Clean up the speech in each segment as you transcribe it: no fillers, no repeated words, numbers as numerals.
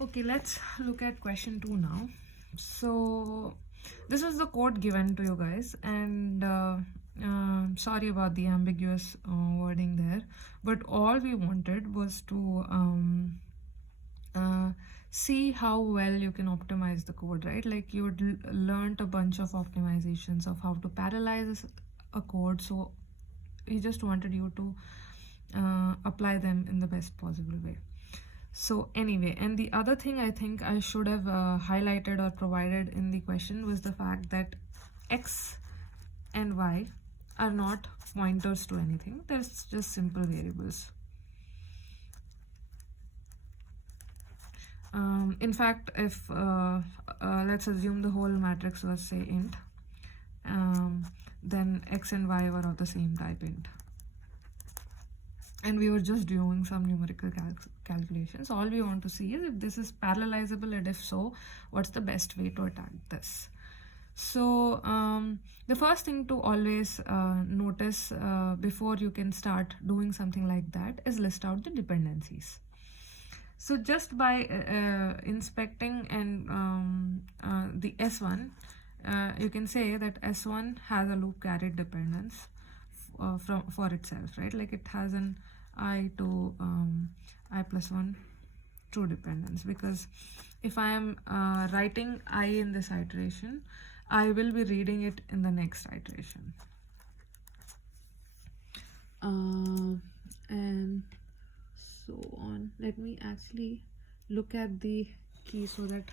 Okay, let's look at question 2 now. So this was the code given to you guys, and sorry about the ambiguous wording there, but all we wanted was to uh, see how well you can optimize the code, right? Like you learned a bunch of optimizations of how to parallelize a code, so we just wanted you to apply them in the best possible way. So anyway, and the other thing I think I should have highlighted or provided in the question was the fact that x and y are not pointers to anything. They're just simple variables. In fact, if let's assume the whole matrix was say int, then x and y were of the same type int, and we were just doing some numerical calculations. All we want to see is if this is parallelizable, and if so, what's the best way to attack this. So the first thing to always notice before you can start doing something like that is list out the dependencies. So just by inspecting and the S1, you can say that S1 has a loop carried dependence for itself, right? Like it has an I to I plus 1 true dependence, because if I am writing I in this iteration, I will be reading it in the next iteration. And so on. Let me actually look at the key so that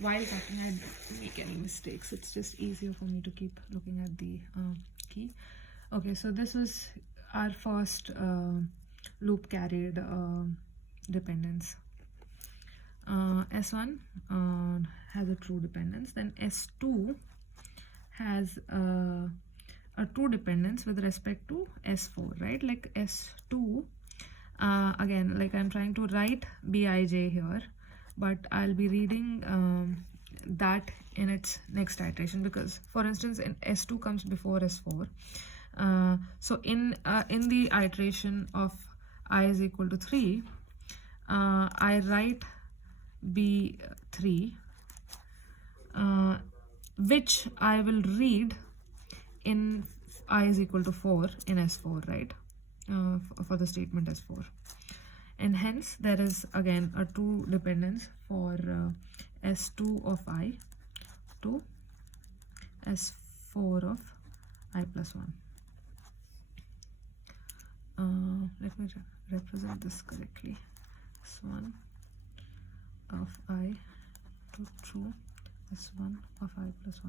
while talking I don't make any mistakes. It's just easier for me to keep looking at the key. Okay, so this is our first loop carried dependence. S1 has a true dependence, then S2 has a true dependence with respect to S4, right? Like S2, again, like I'm trying to write Bij here, but I'll be reading that in its next iteration, because for instance in S2 comes before S4. So in the iteration of I is equal to 3, I write B3, which I will read in I is equal to 4 in S4, right? For the statement S4. And hence there is again a true dependence for S2 of I to S4 of I plus 1. Let me represent this correctly. S1 of I to true S1 of I plus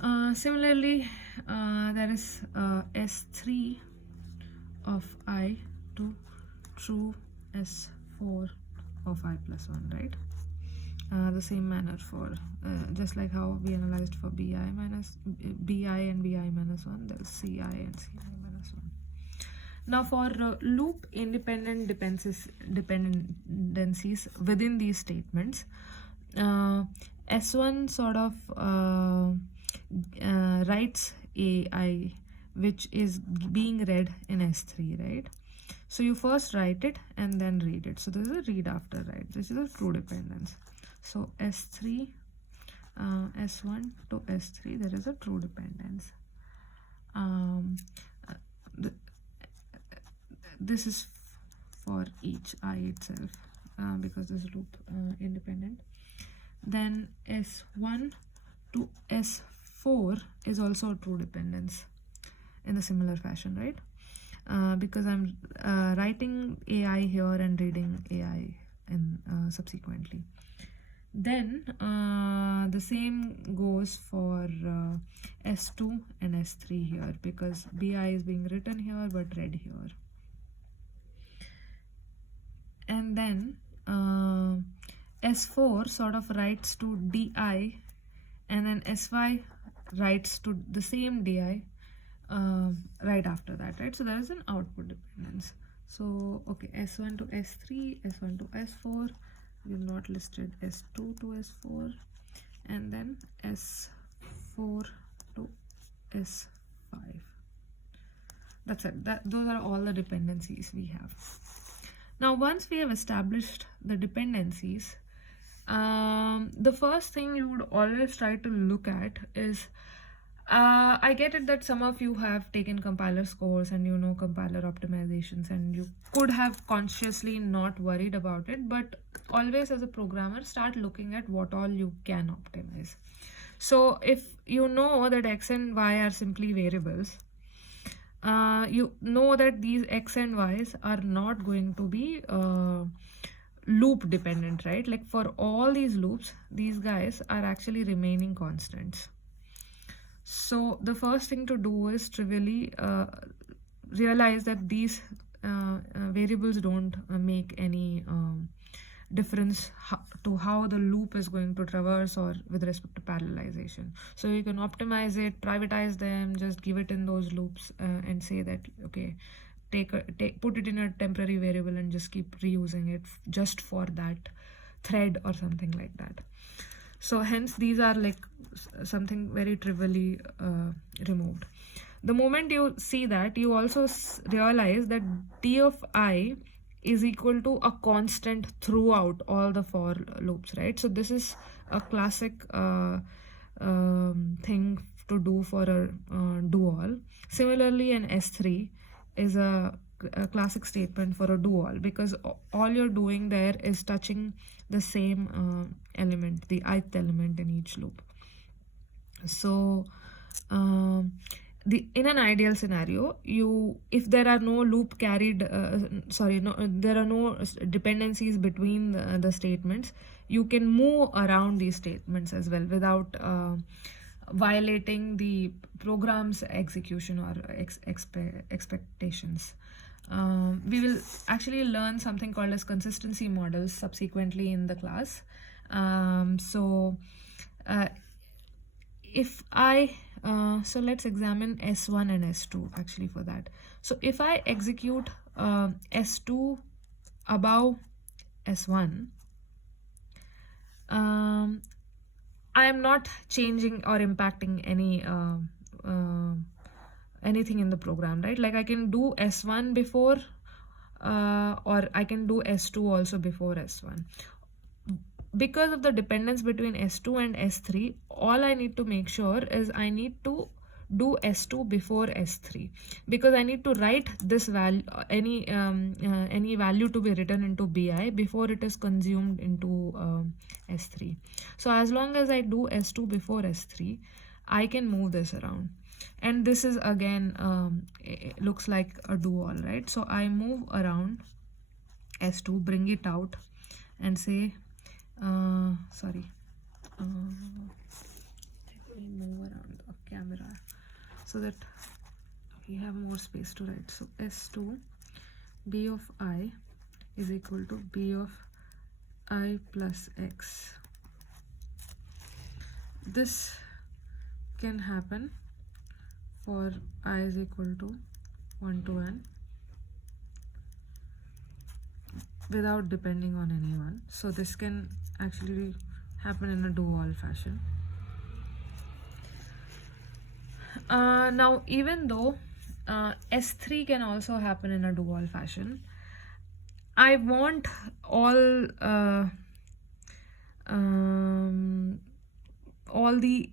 1. Similarly, there is S3 of I to true S4 of I plus 1, right? The same manner for just like how we analyzed for Bi and Bi minus 1, there is Ci and Ci minus 1. Now for loop independent dependencies within these statements, S1 sort of writes AI, which is being read in S3, right? So you first write it and then read it. So this is a read after write. This is a true dependence. So S3, S1 to S3, there is a true dependence. This is for each I itself, because this is loop independent. Then S1 to S4 is also a true dependence in a similar fashion, right? Because I'm writing AI here and reading AI in subsequently. Then the same goes for S2 and S3 here, because Bi is being written here but read here. And then S4 sort of writes to Di, and then SY writes to the same Di right after that, right? So there is an output dependence. So okay, S1 to S3, S1 to S4, we've not listed S2 to S4, and then S4 to S5. That's it. Those are all the dependencies we have. Now, once we have established the dependencies, the first thing you would always try to look at is, I get it that some of you have taken compiler course and you know compiler optimizations, and you could have consciously not worried about it, but always as a programmer, start looking at what all you can optimize. So if you know that x and y are simply variables, you know that these x and y's are not going to be loop dependent, right? Like for all these loops, these guys are actually remaining constants. So the first thing to do is trivially realize that these variables don't make any difference to how the loop is going to traverse or with respect to parallelization. So you can optimize it, privatize them, just give it in those loops and say that, okay, put it in a temporary variable and just keep reusing it just for that thread or something like that. So hence these are like something very trivially removed. The moment you see that, you also realize that d of I is equal to a constant throughout all the for loops, right? So this is a classic thing to do for a do-all. Similarly, an S3 is a classic statement for a do-all, because all you're doing there is touching the same element, the ith element in each loop. So in an ideal scenario, if there are no loop carried, there are no dependencies between the statements, you can move around these statements as well without violating the program's execution or expectations. We will actually learn something called as consistency models subsequently in the class. So let's examine S1 and S2 actually for that. So if I execute S2 above S1, I am not changing or impacting anything in the program, right? Like I can do S1 before or I can do S2 also before S1. Because of the dependence between S2 and S3, all I need to make sure is I need to do S2 before S3, because I need to write this value, any value to be written into BI before it is consumed into S3. So as long as I do S2 before S3, I can move this around. And this is again it looks like a do-all, right? So I move around S2, bring it out and say let me move around the camera so that we have more space to write. So S2 B of I is equal to B of I plus X. This can happen for I is equal to 1 to n without depending on anyone. So this can actually happen in a do-all fashion. Now, even though S3 can also happen in a do-all fashion, I want all the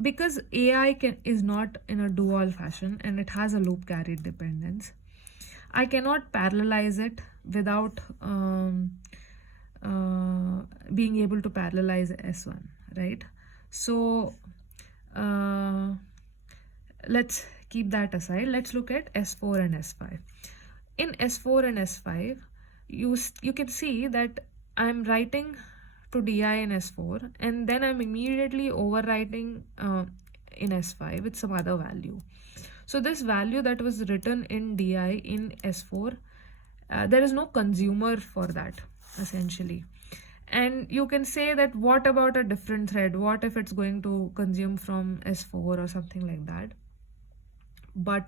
because AI is not in a do-all fashion and it has a loop carried dependence, I cannot parallelize it without being able to parallelize S1, right? So let's keep that aside. Let's look at S4 and S5. In S4 and S5, you can see that I'm writing to DI in S4 and then I'm immediately overwriting in S5 with some other value. So this value that was written in DI in S4, there is no consumer for that essentially. And you can say that what about a different thread? What if it's going to consume from S4 or something like that? But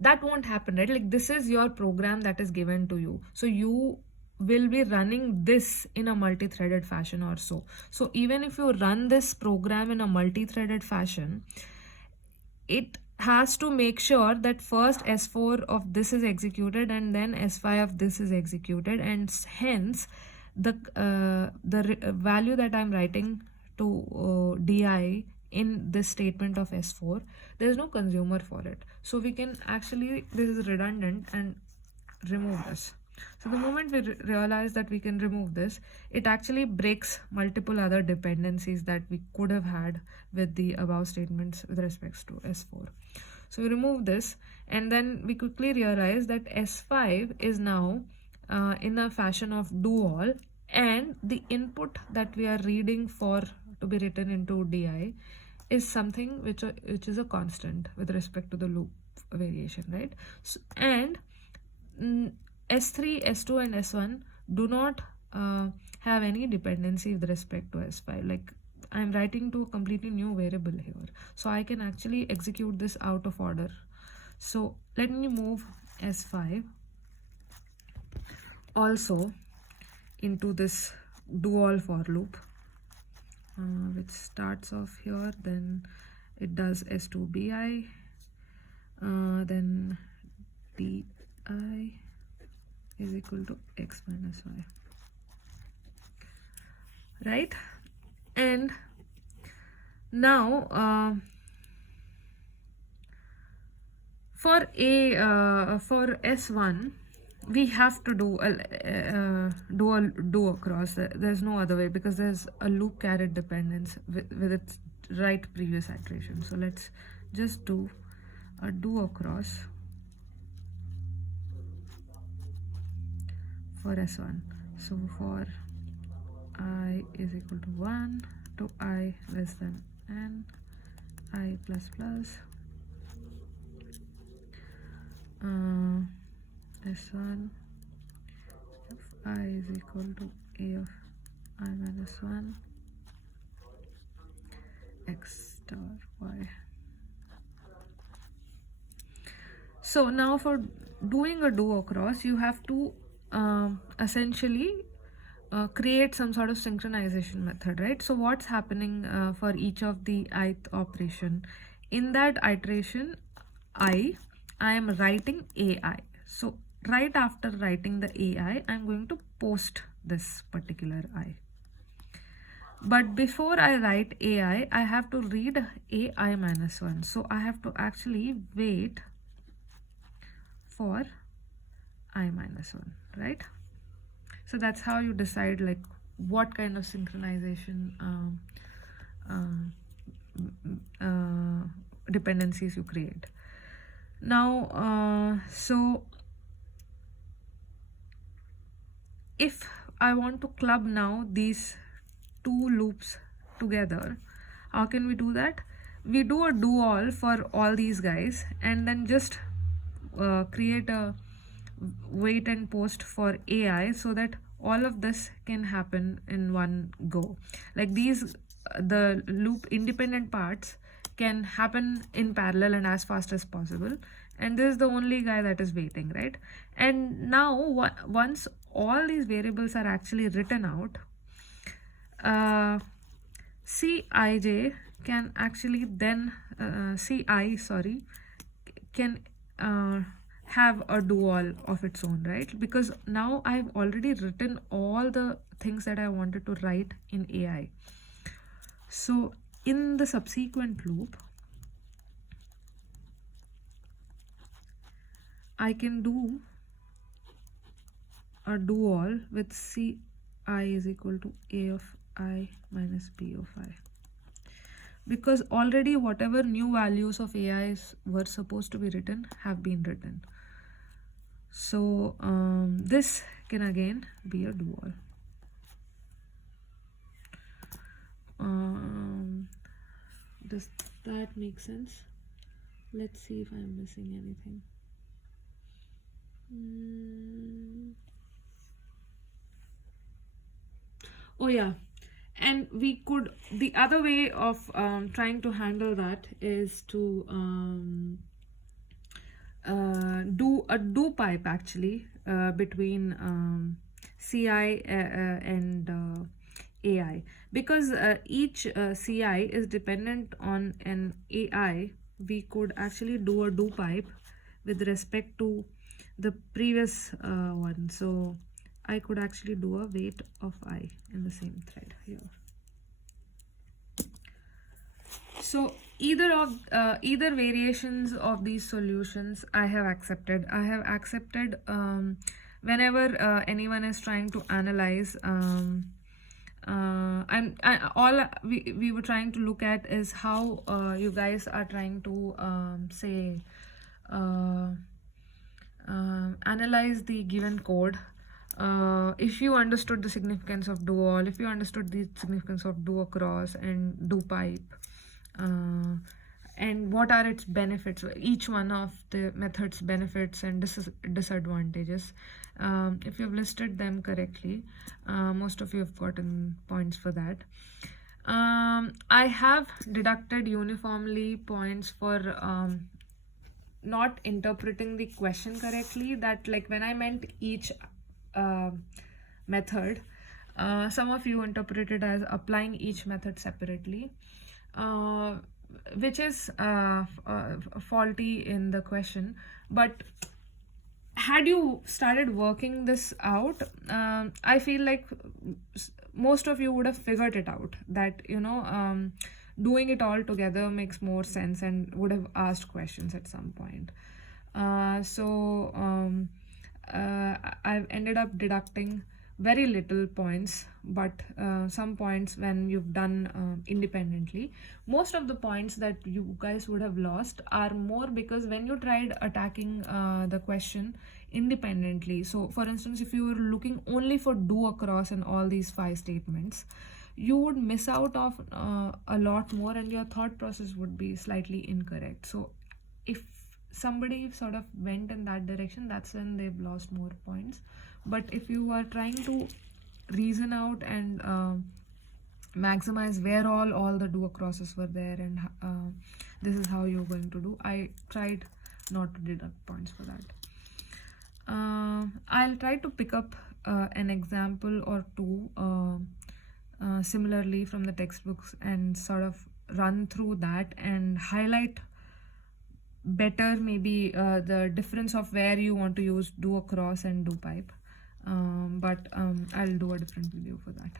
that won't happen, right? Like this is your program that is given to you. So you will be running this in a multi-threaded fashion or so. So even if you run this program in a multi-threaded fashion, it has to make sure that first S4 of this is executed and then S5 of this is executed, and hence the value that I'm writing to DI in this statement of S4, there is no consumer for it. So we can actually, this is redundant, and remove this. So the moment we realize that we can remove this, it actually breaks multiple other dependencies that we could have had with the above statements with respects to S4. So we remove this, and then we quickly realize that S5 is now in a fashion of do all, and the input that we are reading for to be written into DI is something which is a constant with respect to the loop variation, right? So, and S3, S2 and S1 do not have any dependency with respect to S5. Like, I'm writing to a completely new variable here, so I can actually execute this out of order. So let me move S5 also into this do all for loop, which starts off here, then it does S2 BI, then DI is equal to X minus Y, right? And now for S1 we have to do across. There's no other way, because there's a loop carried dependence with its right previous iteration. So let's just do a do across for S1. So for I is equal to 1 to I less than n, I plus plus S1 of I is equal to A of I minus 1 X star Y. So now for doing a do across, you have to essentially create some sort of synchronization method, right? So what's happening for each of the ith operation? In that iteration I am writing AI. So right after writing the AI, I'm going to post this particular I. But before I write AI, I have to read AI minus 1. So I have to actually wait for I minus 1, right? So that's how you decide like what kind of synchronization dependencies you create. Now, so if I want to club now these two loops together, how can we do that? We do a do all for all these guys, and then just create a wait and post for AI, so that all of this can happen in one go. Like these, the loop independent parts can happen in parallel and as fast as possible, and this is the only guy that is waiting, right? And now once all these variables are actually written out, Cij can actually then Ci can have a do all of its own, right? Because now I've already written all the things that I wanted to write in AI. So in the subsequent loop, I can do a do all with Ci is equal to A of I minus B of I, because already whatever new values of AIs were supposed to be written have been written. So this can again be a do all. Does that make sense? Let's see if I'm missing anything. Oh yeah, and we could, the other way of trying to handle that is to do a do pipe actually between Ci and AI, because each Ci is dependent on an AI we could actually do a do pipe with respect to the previous one. So I could actually do a weight of I in the same thread here. So either variations of these solutions I have accepted. Whenever anyone is trying to analyze. All we were trying to look at is how you guys are trying to say analyze the given code. If you understood the significance of do all, if you understood the significance of do across and do pipe, and what are its benefits, each one of the methods benefits and disadvantages, if you've listed them correctly, most of you have gotten points for that. I have deducted uniformly points for not interpreting the question correctly. That, like, when I meant each method, some of you interpreted as applying each method separately, which is faulty in the question. But had you started working this out, I feel like most of you would have figured it out, that doing it all together makes more sense, and would have asked questions at some point. I've ended up deducting very little points, but some points when you've done independently. Most of the points that you guys would have lost are more because when you tried attacking the question independently. So for instance, if you were looking only for do across and all these 5 statements, you would miss out of a lot more, and your thought process would be slightly incorrect. So if somebody sort of went in that direction, that's when they've lost more points. But if you are trying to reason out and maximize where all the do acrosses were there, and this is how you're going to do, I tried not to deduct points for that. I'll try to pick up an example or two similarly from the textbooks and sort of run through that and highlight better maybe the difference of where you want to use do across and do pipe. But I'll do a different video for that.